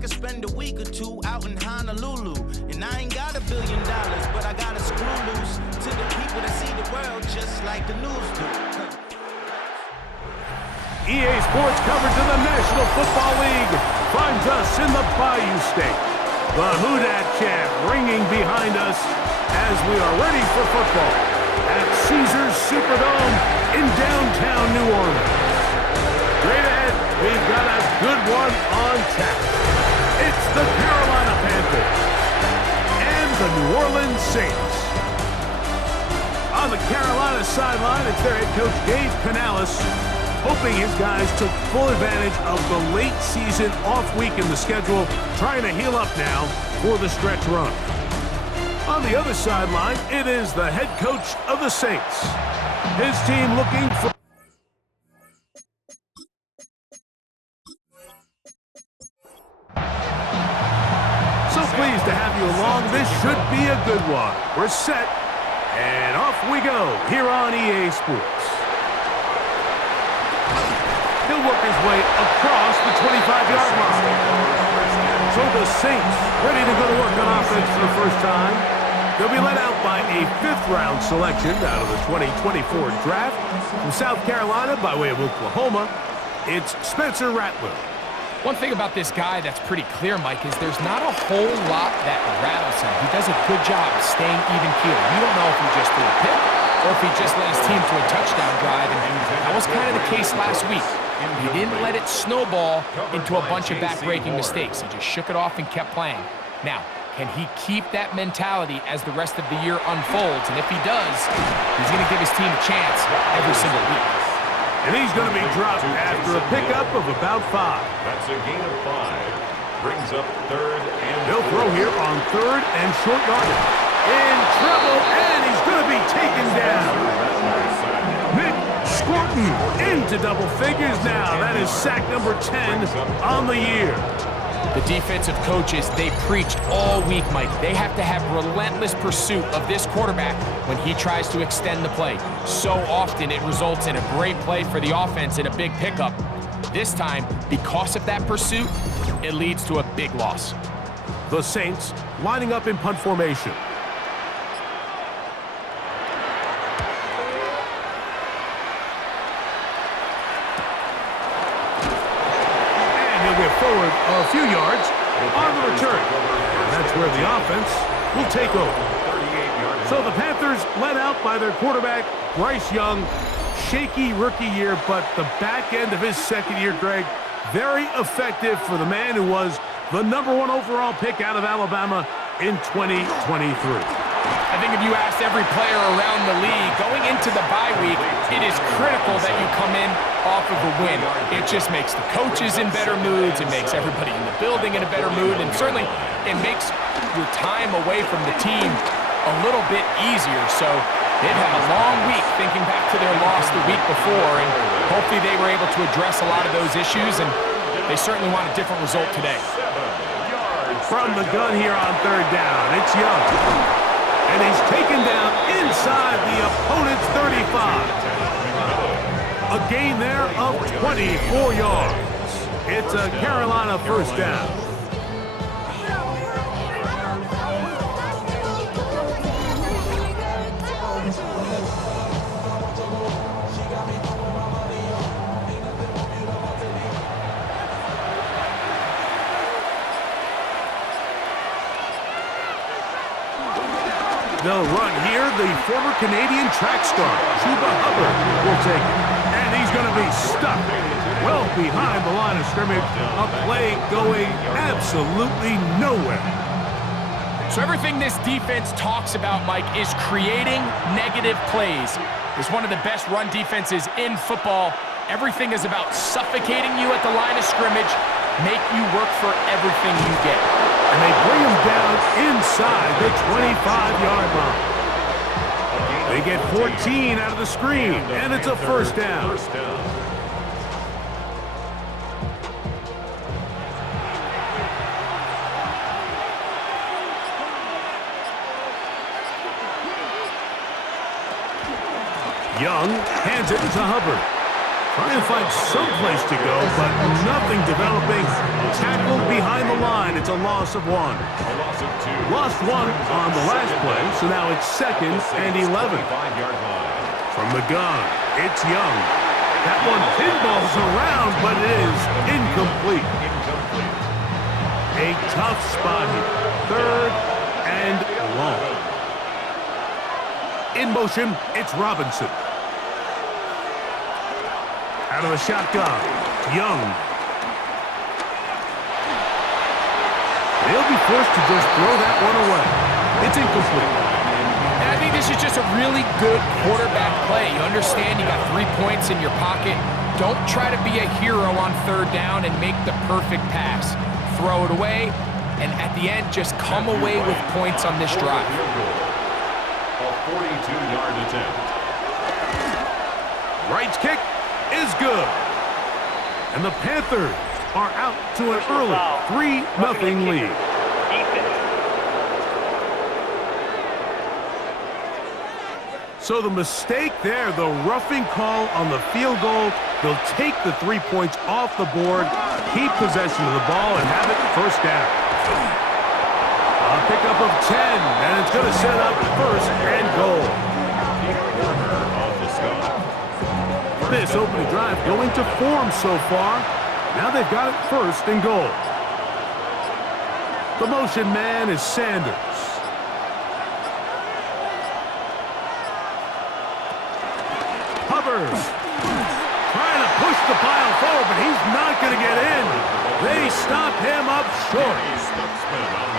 could spend a week or two out in Honolulu. And I ain't got $1 billion, but I got a screw loose to the people that see the world just like the news do. EA Sports coverage of the National Football League finds us in the Bayou State. The Who Dat chant ringing behind us as we are ready for football at Caesars Superdome in downtown New Orleans. Straight ahead, we've got a good one on tap. It's the Carolina Panthers and the New Orleans Saints. On the Carolina sideline, it's their head coach Dave Canales, hoping his guys took full advantage of the late season off week in the schedule, trying to heal up now for the stretch run. On the other sideline, it is the head coach of the Saints. His team looking for... So pleased to have you along. This should be a good one. We're set, and off we go here on EA Sports. He'll work his way across the 25-yard line. So the Saints ready to go to work on offense for the first time. They'll be led out by a fifth-round selection out of the 2024 draft. From South Carolina by way of Oklahoma, it's Spencer Rattler. One thing about this guy that's pretty clear, Mike, is there's not a whole lot that rattles him. He does a good job staying even-keeled. You don't know if he just threw a pick or if he just led his team to a touchdown drive, and that was kind of the case last week. He didn't let it snowball into a bunch of back-breaking mistakes. He just shook it off and kept playing. Now, can he keep that mentality as the rest of the year unfolds? And if he does, he's going to give his team a chance every single week. And he's going to be dropped after a pickup of about 5. That's a gain of 5. Brings up third and... He'll throw here on third and short yardage. In trouble, and he's going to be taken down. Nick Scorton into double figures now. That is sack number 10 on the year. The defensive coaches, they preached all week, Mike. They have to have relentless pursuit of this quarterback when he tries to extend the play. So often it results in a great play for the offense and a big pickup. This time, because of that pursuit, it leads to a big loss. The Saints lining up in punt formation. Forward a few yards on the return. And that's where the offense will take over. So the Panthers led out by their quarterback, Bryce Young. Shaky rookie year, but the back end of his second year, Greg, very effective for the man who was the #1 overall pick out of Alabama in 2023. I think if you asked every player around the league going into the bye week, it is critical that you come in off of a win. It just makes the coaches in better moods. It makes everybody in the building in a better mood. And certainly it makes your time away from the team a little bit easier. So they've had a long week thinking back to their loss the week before. And hopefully they were able to address a lot of those issues. And they certainly want a different result today. From the gun here on third down, it's Young. And he's taken down inside the opponent's 35. A gain there of 24 yards. It's a Carolina first down. They'll run here. The former Canadian track star, Chuba Hubbard, will take it. And he's going to be stuck well behind the line of scrimmage. A play going absolutely nowhere. So everything this defense talks about, Mike, is creating negative plays. It's one of the best run defenses in football. Everything is about suffocating you at the line of scrimmage, make you work for everything you get. And they bring him down inside the 25-yard line. They get 14 out of the screen, and it's a first down. Young hands it to Hubbard. Trying to find some place to go, but nothing developing. Tackled behind the line. It's a loss of 1. A loss of 2. Lost 1 on the last play, so now it's 2nd and 11. 5-yard line. From the gun, it's Young. That one pinballs around, but it is incomplete. Incomplete. A tough spot here. 3rd and long. In motion, it's Robinson. Out of the shotgun, Young. They'll be forced to just throw that one away. It's incomplete. And I think this is just a really good quarterback play. You understand you got 3 points in your pocket. Don't try to be a hero on 3rd down and make the perfect pass. Throw it away, and at the end, just come away with points on this drive. A 42-yard attempt. Wright's kick is good. And the Panthers are out to an early 3-0 lead. So the mistake there, the roughing call on the field goal, they'll take the 3 points off the board, keep possession of the ball, and have it 1st down. A pickup of 10, and it's going to set up 1st and goal. This opening drive going to form so far. Now they've got it 1st and goal. The motion man is Sanders. Hubbard trying to push the pile forward, but he's not going to get in. They stop him up short.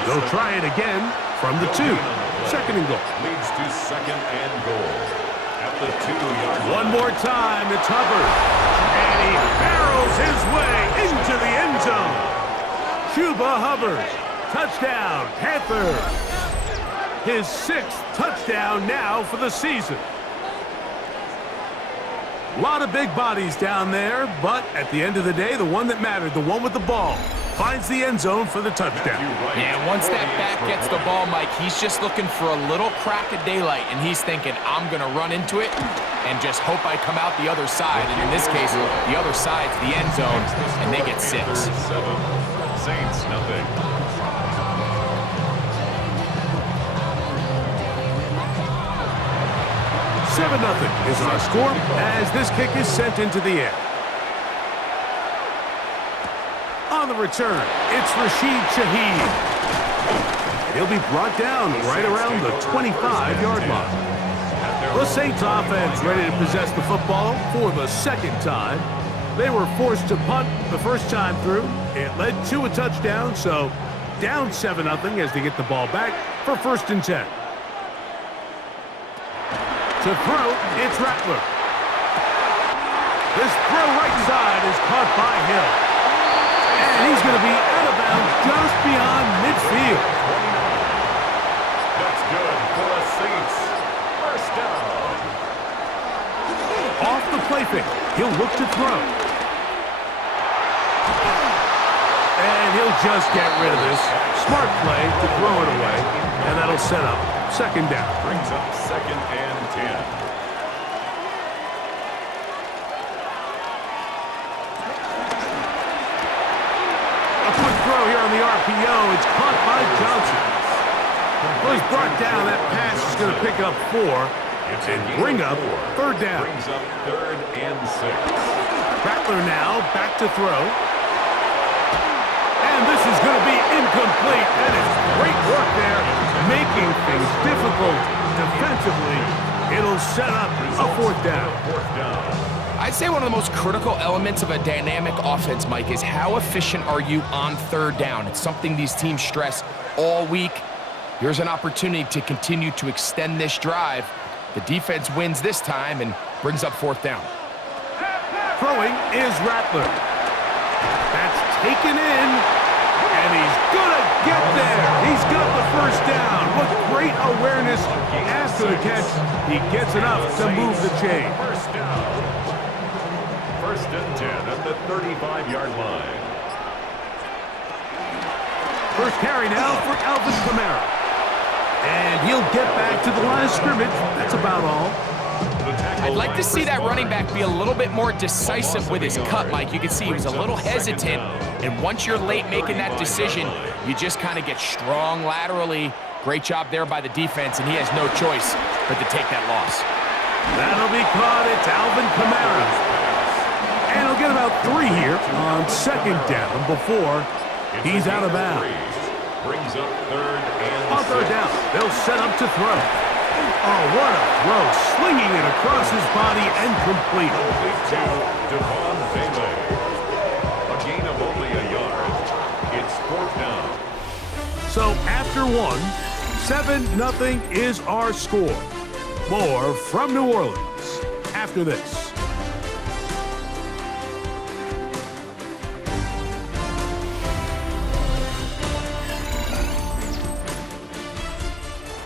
They'll try it again from the 2. 2nd and goal. Leads to 2nd and goal. At the 2-yard line. One more time, it's Hubbard. And he barrels his way into the end zone. Chuba Hubbard. Touchdown, Panthers. His 6th touchdown now for the season. A lot of big bodies down there, but at the end of the day, the one that mattered, the one with the ball, finds the end zone for the touchdown. Yeah, once that back gets the ball, Mike, he's just looking for a little crack of daylight, and he's thinking, I'm going to run into it and just hope I come out the other side. And in this case, the other side's the end zone, and they get 6. Saints, nothing. Nothing is our score as this kick is sent into the air. On the return, it's Rashid Shaheed. And he'll be brought down right around the 25-yard line. The Saints offense ready to possess the football for the 2nd time. They were forced to punt the first time through. It led to a touchdown, so down 7-0 as they get the ball back for 1st and 10. To throw, it's Rattler. This throw right side is caught by Hill. And he's going to be out of bounds just beyond midfield. That's good for the Saints. 1st down. Off the play fake, he'll look to throw. And he'll just get rid of this. Smart play to throw it away. And that'll set up 2nd down. Brings up 2nd and 10. A quick throw here on the RPO. It's caught by Johnson. Well, he's brought down. That pass is going to pick up 4 and bring up 3rd down. Brings up 3rd and 6. Rattler now back to throw. And this is going to be incomplete. That is great work there, making things difficult defensively. It'll set up a 4th down. 4th down. I'd say one of the most critical elements of a dynamic offense, Mike, is how efficient are you on 3rd down? It's something these teams stress all week. Here's an opportunity to continue to extend this drive. The defense wins this time and brings up 4th down. Throwing is Rattler. That's taken in, and he's gonna get there. He's got the 1st down. What great awareness after the catch. He gets enough to move the chain. 1st down. 1st and 10 at the 35-yard line. First carry now for Alvin Kamara. And he'll get back to the line of scrimmage. That's about all. I'd like to see that running back be a little bit more decisive with his cut, Mike. You can see he was a little hesitant, and once you're late making that decision, you just kind of get strong laterally. Great job there by the defense, and he has no choice but to take that loss. That'll be caught. It's Alvin Kamara. And he'll get about 3 here on second down before he's out of bounds. Brings up third and On third down, they'll set up to throw. Oh, what a throw. Slinging it across his body and complete. Complete to Devon Bailey. A gain of only a yard. It's fourth down. So after one, 7-0 is our score. More from New Orleans after this.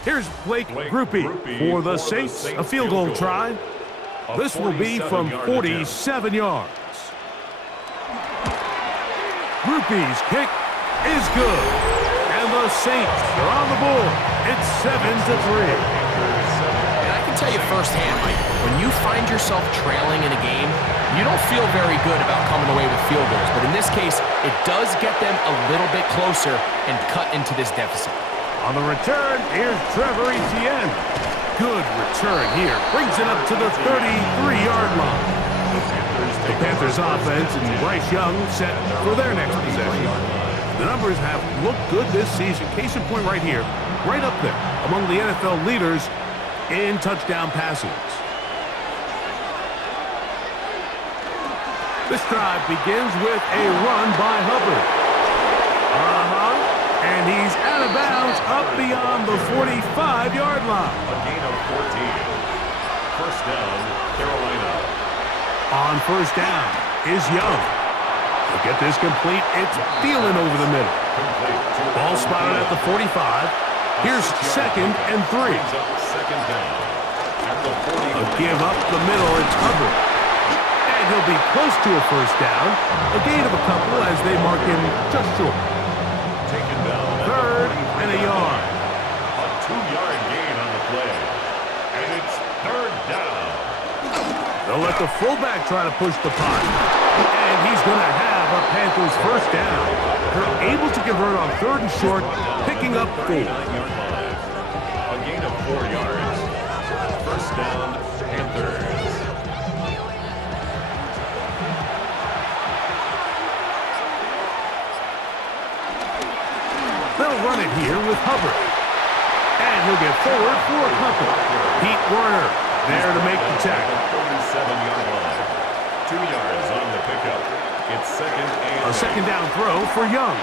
Here's Blake Grupe for the Saints, a field goal try. This will be from 47 yards. Grupe's kick is good, and the Saints are on the board. It's 7-3. And I can tell you firsthand, Mike, when you find yourself trailing in a game, you don't feel very good about coming away with field goals. But in this case, it does get them a little bit closer and cut into this deficit. On the return, here's Trevor Etienne. Good return here. Brings it up to the 33-yard line. The Panthers offense and Bryce Young set for their next possession. The numbers have looked good this season. Case in point right here, right up there among the NFL leaders in touchdown passes. This drive begins with a run by Hubbard. And he's out of bounds up beyond the 45-yard line. A gain of 14. First down, Carolina. On first down is Young. To get this complete, it's Thielen over the middle. Ball spotted at the 45. Here's second and 3. Second down. A give up the middle, it's Hubbard. And he'll be close to a first down. A gain of a couple as they mark him just short. Taken down. Third and a yard. A 2-yard gain on the play. And it's third down. They'll let the fullback try to push the punt. And he's going to have a Panthers first down. They're able to convert on third and short, picking up 4. A gain of 4 yards. First down, Panthers. They'll run it here with Hubbard. And he'll get forward for a couple. Pete Werner there to make the tackle. 47-yard line. 2 yards on the pickup. It's second and A second down throw for Young.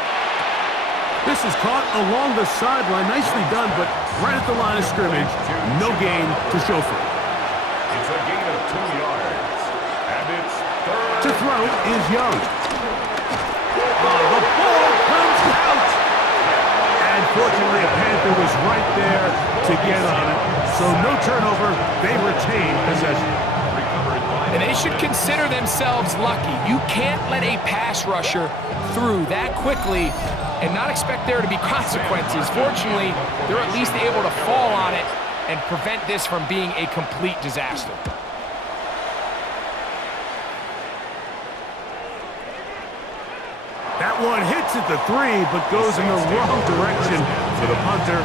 This is caught along the sideline. Nicely done, but right at the line of scrimmage. No gain to show for it. It's a gain of 2 yards. And it's third. To throw is Young. The ball comes out. And fortunately, a Panther was right there to get on it. So no turnover. They retain possession. And they should consider themselves lucky. You can't let a pass rusher through that quickly and not expect there to be consequences. Fortunately, they're at least able to fall on it and prevent this from being a complete disaster. That one hits at the 3, but goes in the wrong direction for the punter.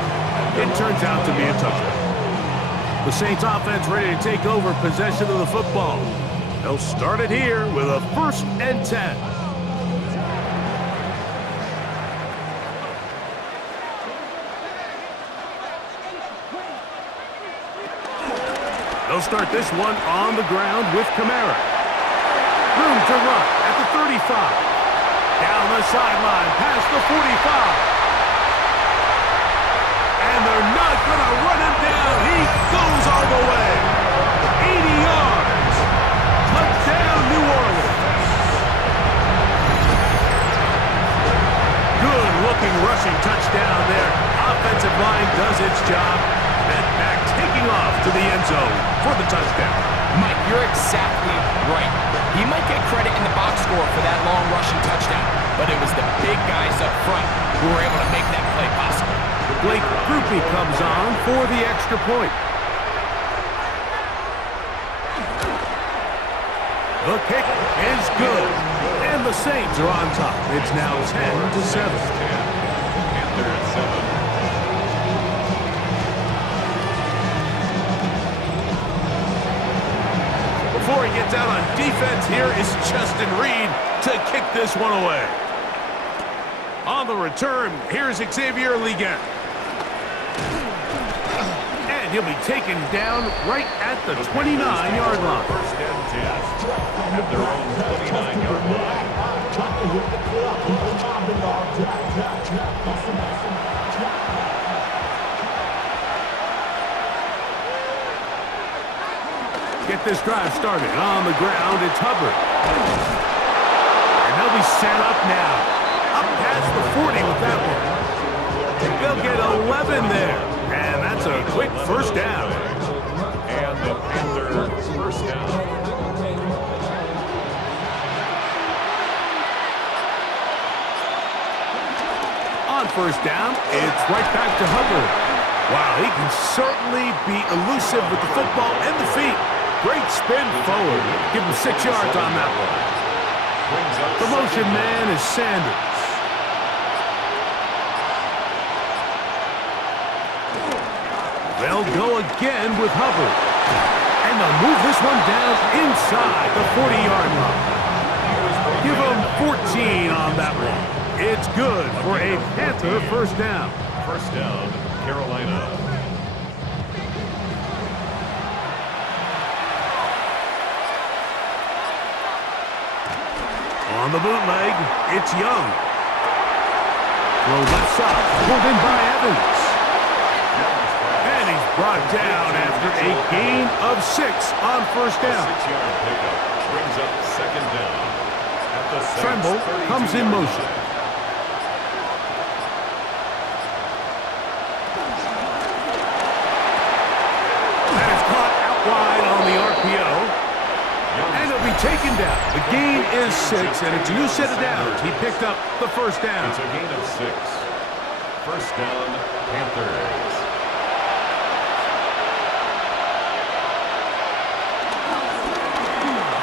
It turns out to be a touchdown. The Saints offense ready to take over possession of the football. They'll start it here with a 1st and 10. They'll start this one on the ground with Kamara. Room to run at the 35. Down the sideline, past the 45. And they're not going to run him down. He goes all the way. 80 yards. Touchdown, New Orleans. Good-looking rushing touchdown there. Offensive line does its job. And back taking off to the end zone for the touchdown. Mike, you're exactly right. He might get credit in the box score for that long rushing touchdown, but it was the big guys up front who were able to make that play possible. Blake Grupe comes on for the extra point. The kick is good. And the Saints are on top. It's now 10-7. Panthers 7. Before he gets out on defense, here is Justin Reed to kick this one away. On the return, here's Xavier Ligon. And he'll be taken down right at the 29-yard line. First and 10 at their own 29-yard line. Get this drive started. On the ground, it's Hubbard. And they'll be set up now. Up past the 40 with that one. They'll get 11 there. And that's a quick first down. And the Panthers first down. On first down, it's right back to Hubbard. Wow, he can certainly be elusive with the football and the feet. Great spin forward. Give him 6 yards on that one. The motion man is Sanders. They'll go again with Hubbard. And they'll move this one down inside the 40-yard line. Give him 14 on that one. It's good for a Panther first down. First down, Carolina. On the bootleg, it's Young. Throw left side, pulled in by Evans. And he's brought down after a gain of 6 on first down. 6-yard pickup brings up second down. At the Saints' Tremble comes in 32-yard motion. line. That is caught out wide on the RPO. And he'll be taken down. The gain is 6, and it's a new set of downs. He picked up the first down. It's a gain of 6. First down, Panthers.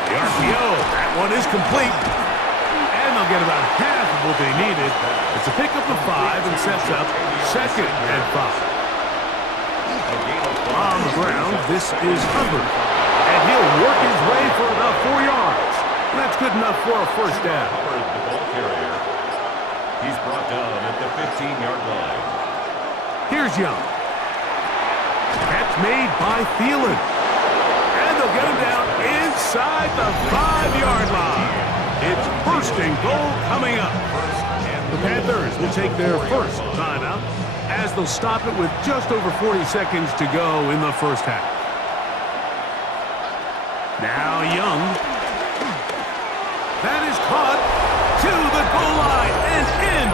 The RPO, that one is complete. And they'll get about half of what they needed. It's a pickup of 5 and sets up second and 5. On the ground, this is Hubbard. And he'll work his way for about 4 yards. And that's good enough for a first down. Hubbard, the ball carrier. He's brought down at the 15-yard line. Here's Young. Catch made by Thielen. And they'll get him down inside the 5-yard line. It's first and goal coming up. The Panthers will take their first timeout as they'll stop it with just over 40 seconds to go in the first half. Now Young. That is caught to the goal line and in.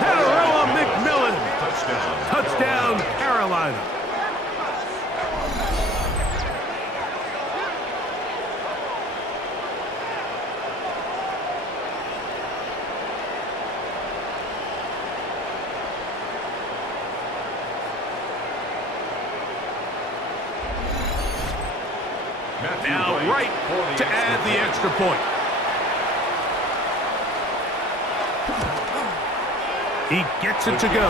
Tadarella McMillan. Touchdown, Carolina. Now right to add the extra point. He gets it to go.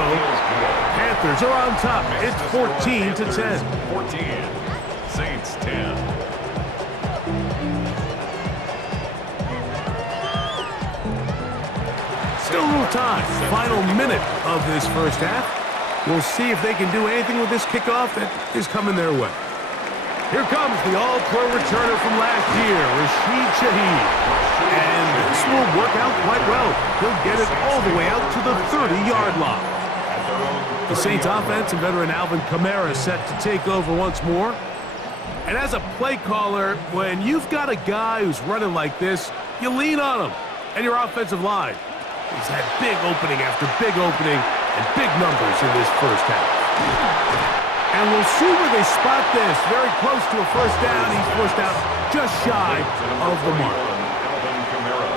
Panthers are on top. It's 14-10. 14. Saints 10. Still a little time. Final minute of this first half. We'll see if they can do anything with this kickoff that is coming their way. Here comes the all-pro returner from last year, Rashid Shaheed. And this will work out quite well. He'll get it all the way out to the 30-yard line. The Saints offense and veteran Alvin Kamara set to take over once more. And as a play caller, when you've got a guy who's running like this, you lean on him. And your offensive line. He's had big opening after big opening and big numbers in this first half. And we'll see where they spot this. Very close to a first down. He's forced out just shy of the mark. Alvin Kamara.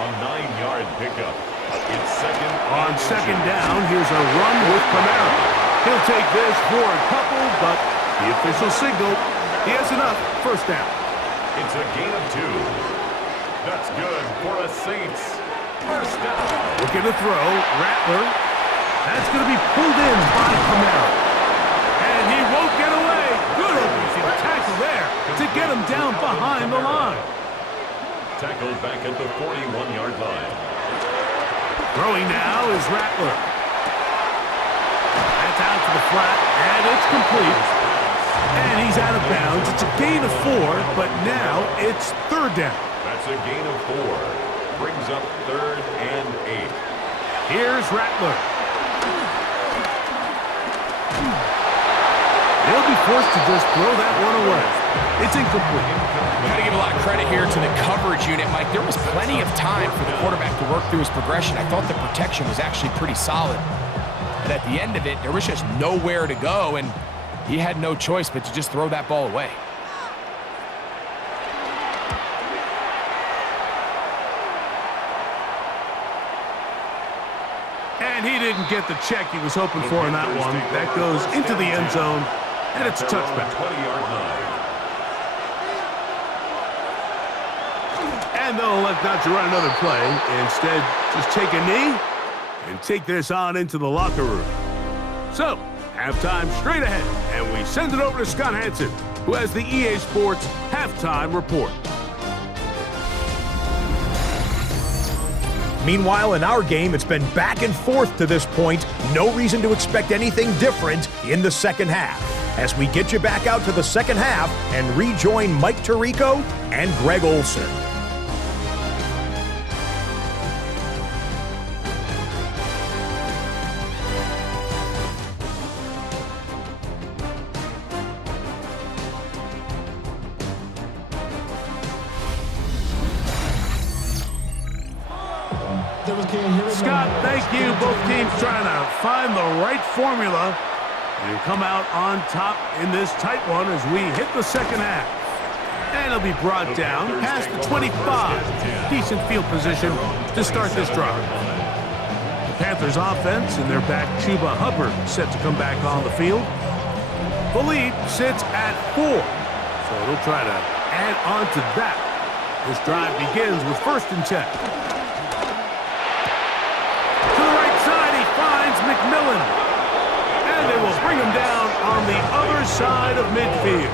A 9-yard pickup. It's second. On second down, here's a run with Kamara. He'll take this for a couple, but the official signal, he has enough. First down. It's a gain of 2. That's good for a Saints first down. Looking to throw. Rattler. That's going to be pulled in by Kamara. And he won't get away. Good open field tackle there to get him down behind the line. Tackled back at the 41-yard line. Throwing now is Rattler. That's out to the flat, and it's complete. And he's out of bounds. It's a gain of 4, but now it's third down. That's a gain of 4. Brings up 3rd and 8. Here's Rattler. He'll be forced to just throw that one away. It's incomplete. Got to give a lot of credit here to the coverage unit, Mike. There was plenty of time for the quarterback to work through his progression. I thought the protection was actually pretty solid. But at the end of it, there was just nowhere to go, and he had no choice but to just throw that ball away. And he didn't get the check he was hoping for in that one. That goes into the end zone, and it's a touchback. 20-yard line. And they'll elect not to run another play. Instead, just take a knee and take this on into the locker room. So, halftime straight ahead, and we send it over to Scott Hansen, who has the EA Sports halftime report. Meanwhile, in our game, it's been back and forth to this point. No reason to expect anything different in the second half. As we get you back out to the second half and rejoin Mike Tirico and Greg Olson. Scott, thank you. Both teams trying to find the right formula and come out on top in this tight one as we hit the second half. And it'll be brought down past the 25. Decent field position to start this drive. The Panthers offense and their back Chuba Hubbard set to come back on the field. Philippe sits at 4, so they'll try to add on to that. This drive begins with 1st and 10. McMillan, and they will bring him down on the other side of midfield.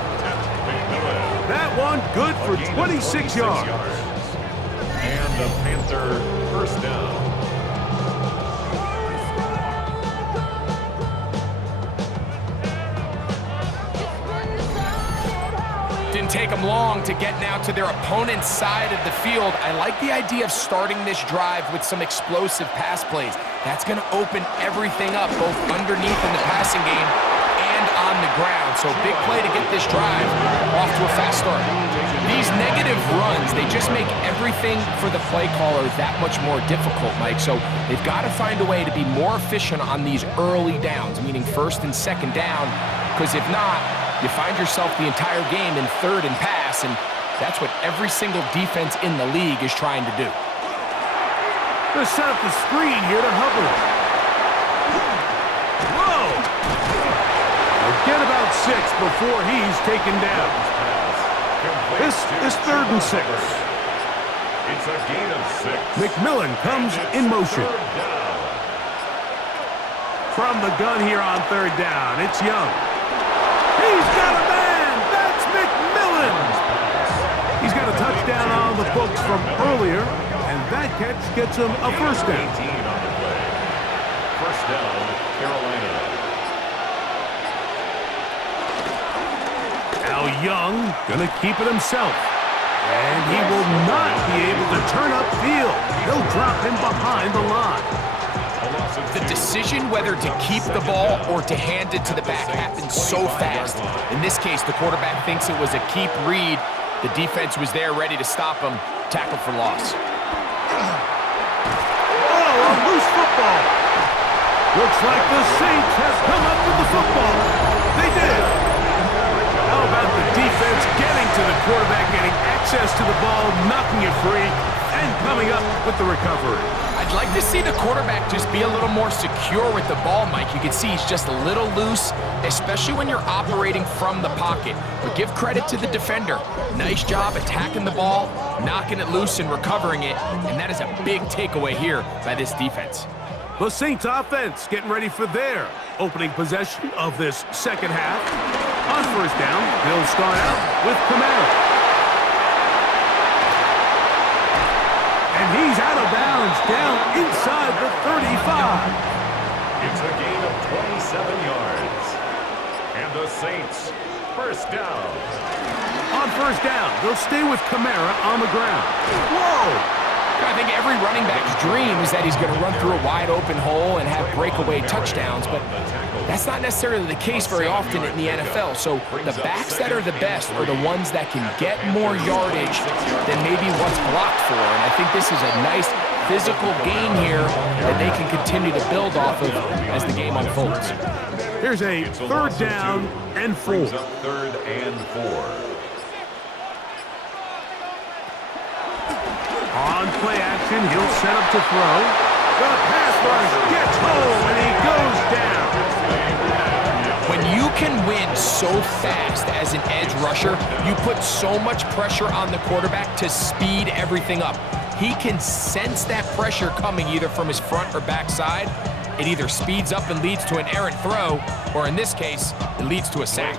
That one good for 26 yards. And the Panther first down. Didn't take them long to get now to their opponent's side of the field. I like the idea of starting this drive with some explosive pass plays. That's going to open everything up, both underneath in the passing game and on the ground. So big play to get this drive off to a fast start. These negative runs, they just make everything for the play caller that much more difficult, Mike. So they've got to find a way to be more efficient on these early downs, meaning 1st and 2nd down, because if not, you find yourself the entire game in 3rd and pass, and that's what every single defense in the league is trying to do. Going to set up the screen here to Hubbard. Whoa! We'll get about 6 before he's taken down. This is 3rd and 6. It's a gain of 6. McMillan comes in motion. From the gun here on 3rd down, it's Young. He's got a man! That's McMillan! He's got a touchdown on the books from earlier, and that catch gets him a 1st down. 18 on the play. 1st down, Carolina. Now Young gonna keep it himself. And he will not be able to turn upfield. He'll drop him behind the line. The decision whether to keep the ball or to hand it to the back happens so fast. In this case, the quarterback thinks it was a keep read. The defense was there ready to stop him. Tackle for loss. Oh, a loose football. Looks like the Saints have come up with the football. They did. How about the defense getting to the quarterback, getting access to the ball, knocking it free, and coming up with the recovery? I I'd like to see the quarterback just be a little more secure with the ball, Mike. You can see he's just a little loose, especially when you're operating from the pocket. But give credit to the defender. Nice job attacking the ball, knocking it loose and recovering it, and that is a big takeaway here by this defense. The Saints offense getting ready for their opening possession of this second half. On first down, they'll start out with Kamara. And he's out of bounds down inside the 35. It's a gain of 27 yards. And the Saints, first down. On first down, they'll stay with Kamara on the ground. Whoa! I think every running back's dream is that he's going to run through a wide open hole and have breakaway touchdowns, but that's not necessarily the case very often in the NFL. So the backs that are the best are the ones that can get more yardage than maybe what's blocked for. And I think this is a nice physical gain here that they can continue to build off of as the game unfolds. Here's a third down and 4. Third and 4. On play action, he'll set up to throw. The pass rush gets home, and he goes down. When you can win so fast as an edge rusher, you put so much pressure on the quarterback to speed everything up. He can sense that pressure coming either from his front or back side. It either speeds up and leads to an errant throw, or in this case, it leads to a sack.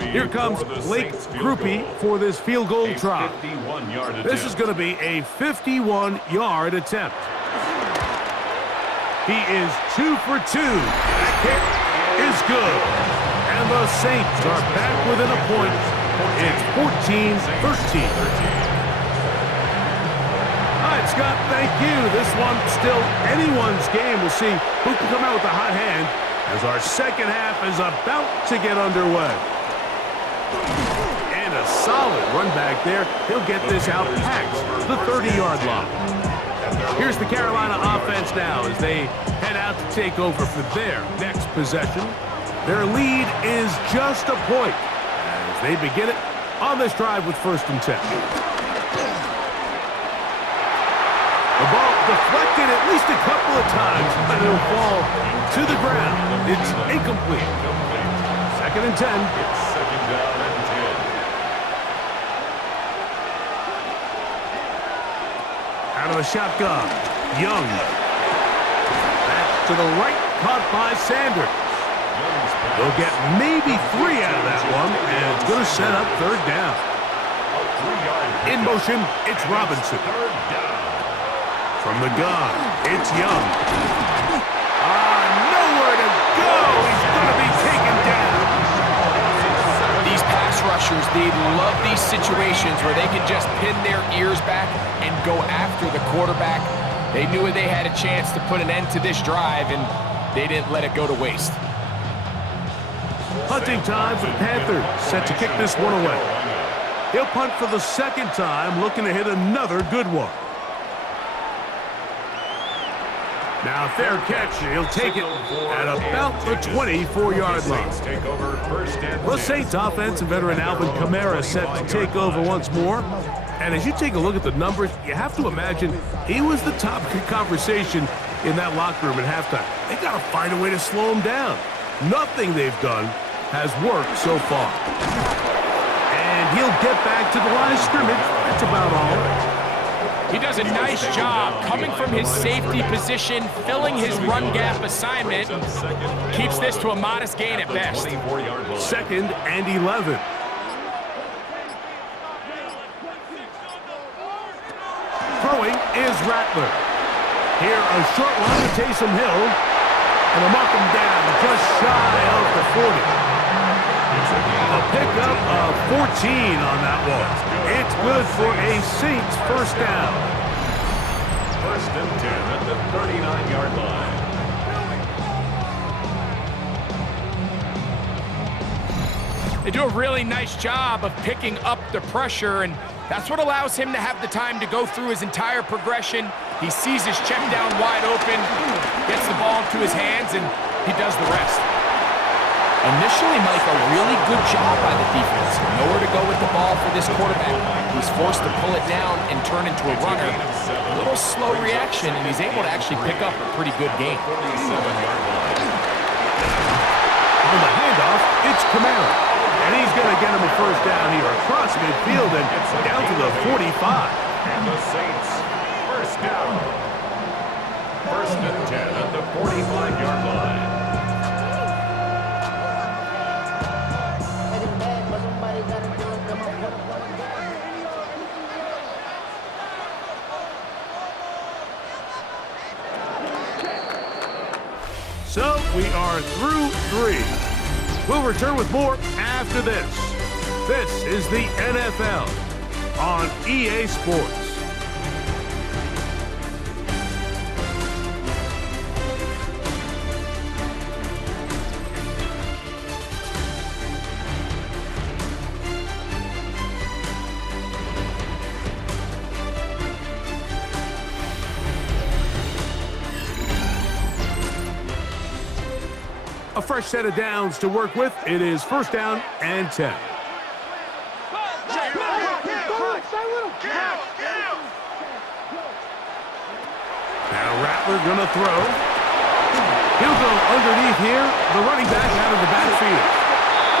Here comes Blake Grupe for this field goal try. This is going to be a 51-yard attempt. He is 2 for 2. That kick is good. And the Saints are back within a point. It's 14-13. All right, Scott, thank you. This one still anyone's game. We'll see who can come out with a hot hand as our second half is about to get underway. And a solid run back there. He'll get this out past the 30-yard line. Here's the Carolina offense now as they head out to take over for their next possession. Their lead is just a point as they begin it on this drive with 1st and 10. The ball deflected at least a couple of times, but it'll fall to the ground. It's incomplete. 2nd and 10. It's 2nd down and 10. Out of the shotgun, Young. That's to the right, caught by Sanders. They'll get maybe 3 out of that one, and it's going to set up 3rd down. In motion, it's Robinson. From the gun, it's Young. Nowhere to go. He's going to be taken down. These pass rushers, they love these situations where they can just pin their ears back and go after the quarterback. They knew they had a chance to put an end to this drive, and they didn't let it go to waste. Punting time for the Panthers, set to kick this one away. He'll punt for the 2nd time, looking to hit another good one. Now, fair catch, he'll take it at about the 24-yard line. The Saints offense and veteran Alvin Kamara set to take over once more. And as you take a look at the numbers, you have to imagine he was the topic of conversation in that locker room at halftime. They got to find a way to slow him down. Nothing they've done has worked so far. And he'll get back to the line of scrimmage. That's about all. He does a nice job coming from his safety position, filling his run gap assignment. Keeps this to a modest gain at best. 2nd and 11. Throwing is Rattler. Here, a short one to Taysom Hill. And they'll mark him down just shy of the 40. A pickup of 14 on that one. It's good for a Saints 1st down. 1st and 10 at the 39-yard line. They do a really nice job of picking up the pressure, and that's what allows him to have the time to go through his entire progression. He sees his check down wide open, gets the ball into his hands, and he does the rest. Initially, Mike, a really good job by the defense. Nowhere to go with the ball for this quarterback. He's forced to pull it down and turn into a runner. A little slow reaction, and he's able to actually pick up a pretty good game. On the handoff, it's Kamara. And he's going to get him a first down here across midfield and down to the 45. And the Saints, first down. First and 10 at the 45-yard line. So we are through 3. We'll return with more after this. This is the NFL on EA Sports. A fresh set of downs to work with. It is first down and 10. Now Rattler gonna throw. He'll go underneath here. The running back out of the backfield.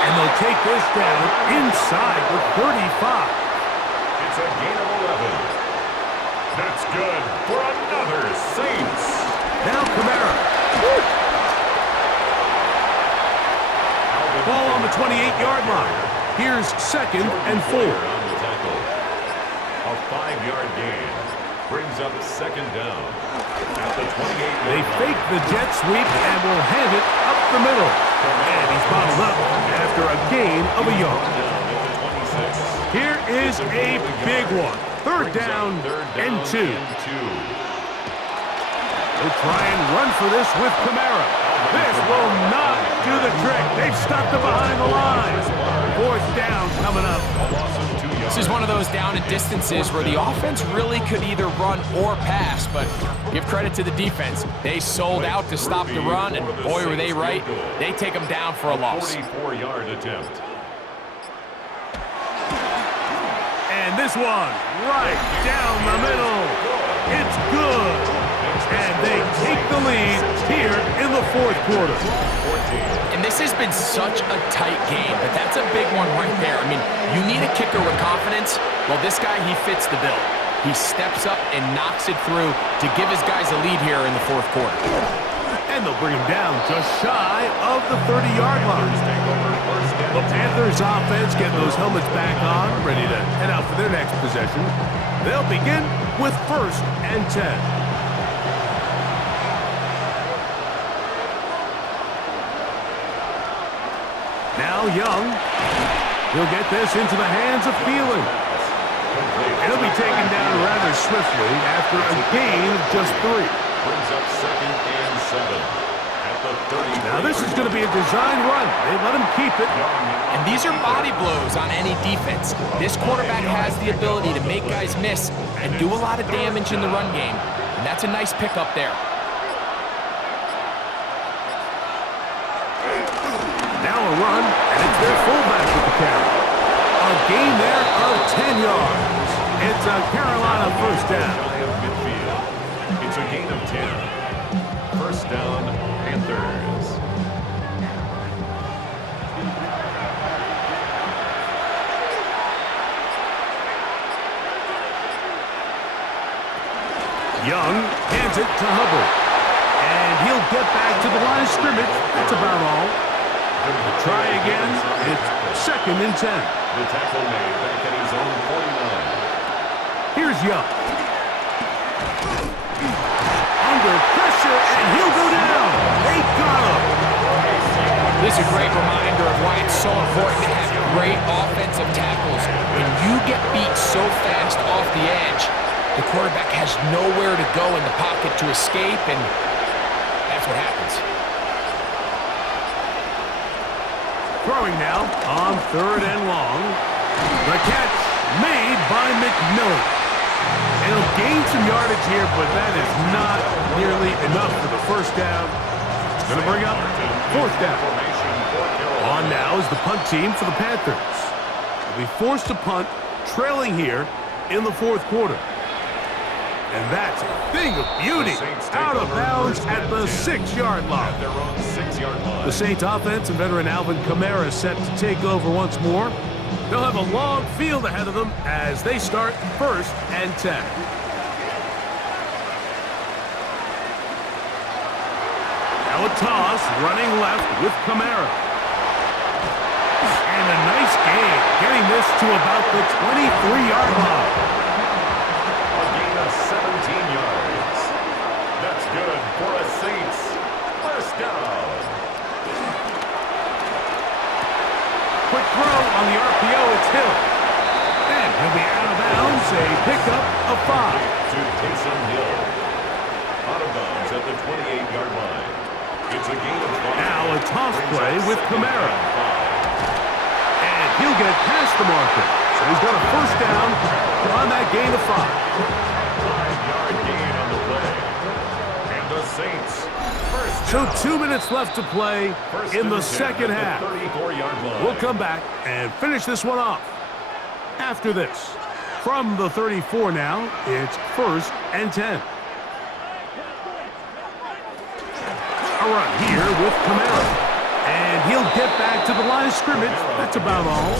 And they'll take this down inside the 35. It's a gain of 11. That's good for another Saints. Now Kamara. Ball on the 28-yard line. Here's second and 4. A 5-yard gain brings up second down at the 28. They fake the jet sweep and will hand it up the middle. And he's bottled up after a gain of a yard. Here is a big one. Third down and 2. They'll try and run for this with Kamara. This will not do the trick. They've stopped him behind the line. Fourth down coming up. This is one of those down and distances where the offense really could either run or pass, but give credit to the defense. They sold out to stop the run, and boy, were they right. They take them down for a loss. 44-yard attempt. And this one right down the middle. It's good. And they take the lead here in the fourth quarter. And this has been such a tight game, but that's a big one right there. I mean, you need a kicker with confidence. Well, this guy, he fits the bill. He steps up and knocks it through to give his guys a lead here in the fourth quarter. And they'll bring him down just shy of the 30-yard line. The Panthers offense getting those helmets back on, ready to head out for their next possession. They'll begin with first and 10. Now Young, he'll get this into the hands of Thielen. And he'll be taken down rather swiftly after a gain of just 3. Brings up second and 7 at the 30. Now this is going to be a design run. They let him keep it. And these are body blows on any defense. This quarterback has the ability to make guys miss and do a lot of damage in the run game. And that's a nice pickup there. Now a run, and it's their fullback with the carry. A gain there of 10 yards. It's a Carolina first down. It's a gain of 10. First down, Panthers. Young hands it to Hubbard. And he'll get back to the line of scrimmage. That's about all. Try again. It's second and 10. The tackle made back at his own 49. Here's Young. Under pressure, and he'll go down. They got him. This is a great reminder of why it's so important to have great offensive tackles. When you get beat so fast off the edge, the quarterback has nowhere to go in the pocket to escape, and that's what happens. Throwing now on third and long. The catch made by McMillan. It'll gain some yardage here, but that is not nearly enough for the first down. It's going to bring up fourth down. On now is the punt team for the Panthers. They'll be forced to punt, trailing here in the fourth quarter. And that's a thing of beauty. Out of bounds at the 6-yard line. The Saints offense and veteran Alvin Kamara set to take over once more. They'll have a long field ahead of them as they start 1st and 10. Now a toss, running left with Kamara. And a nice gain, getting this to about the 23-yard line. A gain of 17 yards. That's good for a Saints. First down. Quick throw on the RPO, it's Hill. And he'll be out of bounds, a pickup of 5. To Taysom Hill. Out of bounds at the 28-yard line. It's a gain of 5. Now a toss play with Kamara. And he'll get past the marker. So he's got a first down on that gain of 5. 5-yard gain on the play. And the Saints. So 2 minutes left to play in the second half. 34-yard line. We'll come back and finish this one off after this. From the 34 now, it's 1st and 10. A run here with Kamara. And he'll get back to the line of scrimmage. That's about all.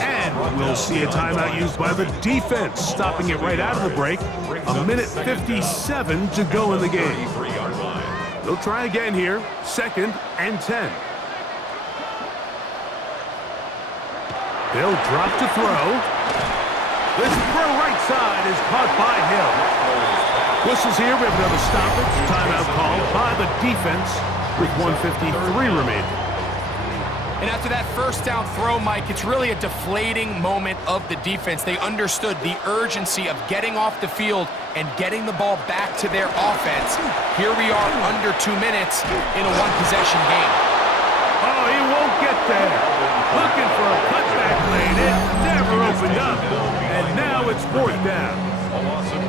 And we'll see a timeout used by the defense, stopping it right out of the break. A minute 57 to go in the game. They'll try again here, 2nd and 10. They'll drop to throw. This throw right side is caught by Hill. Whistles here, we have another stoppage. Timeout called by the defense with 1:53 remaining. And after that first down throw, Mike, it's really a deflating moment of the defense. They understood the urgency of getting off the field and getting the ball back to their offense. Here we are under 2 minutes in a one-possession game. Oh, he won't get there. Looking for a cutback lane. It never opened up. And now it's 4th down.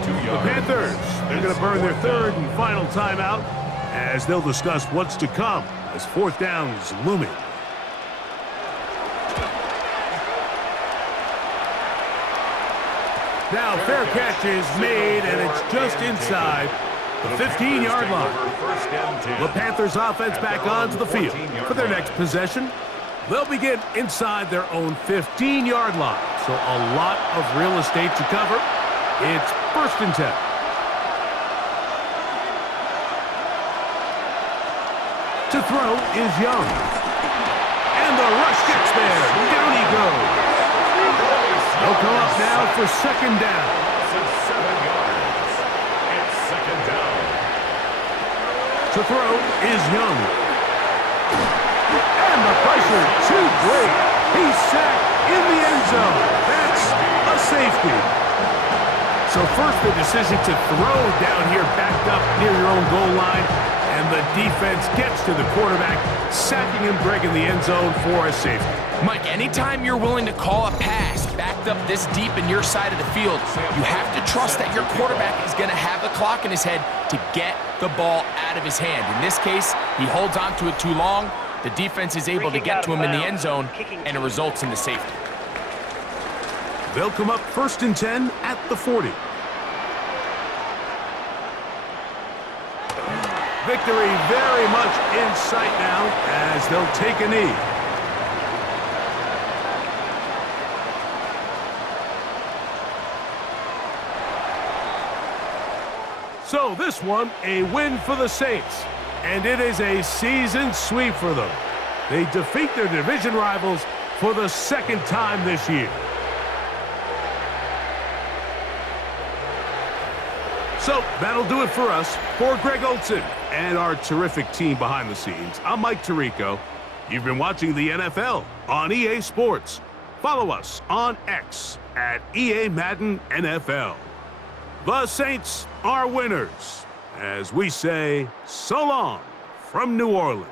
The Panthers, they're going to burn their 3rd and final timeout as they'll discuss what's to come as 4th down is looming. Now, fair catch is made, and it's just inside the 15-yard line. The Panthers offense back onto the field for their next possession. They'll begin inside their own 15-yard line, so a lot of real estate to cover. It's 1st and 10. To throw is Young. And the rush gets there. Down he goes. They'll come up now for 2nd down. 7 yards. It's 2nd down. To throw is Young. And the pressure too great. He's sacked in the end zone. That's a safety. So first the decision to throw down here backed up near your own goal line. And the defense gets to the quarterback, sacking him, breaking the end zone for a safety. Mike, anytime you're willing to call a pass backed up this deep in your side of the field, you have to trust that your quarterback is going to have the clock in his head to get the ball out of his hand. In this case, he holds on to it too long. The defense is able to get to him in the end zone, and it results in the safety. They'll come up 1st and 10 at the 40. Victory very much in sight now as they'll take a knee. So this one, a win for the Saints, and it is a season sweep for them. They defeat their division rivals for the 2nd time this year. So that'll do it for us. For Greg Olson and our terrific team behind the scenes, I'm Mike Tirico. You've been watching the NFL on EA Sports. Follow us on X at EA Madden NFL. The Saints are winners, as we say so long from New Orleans.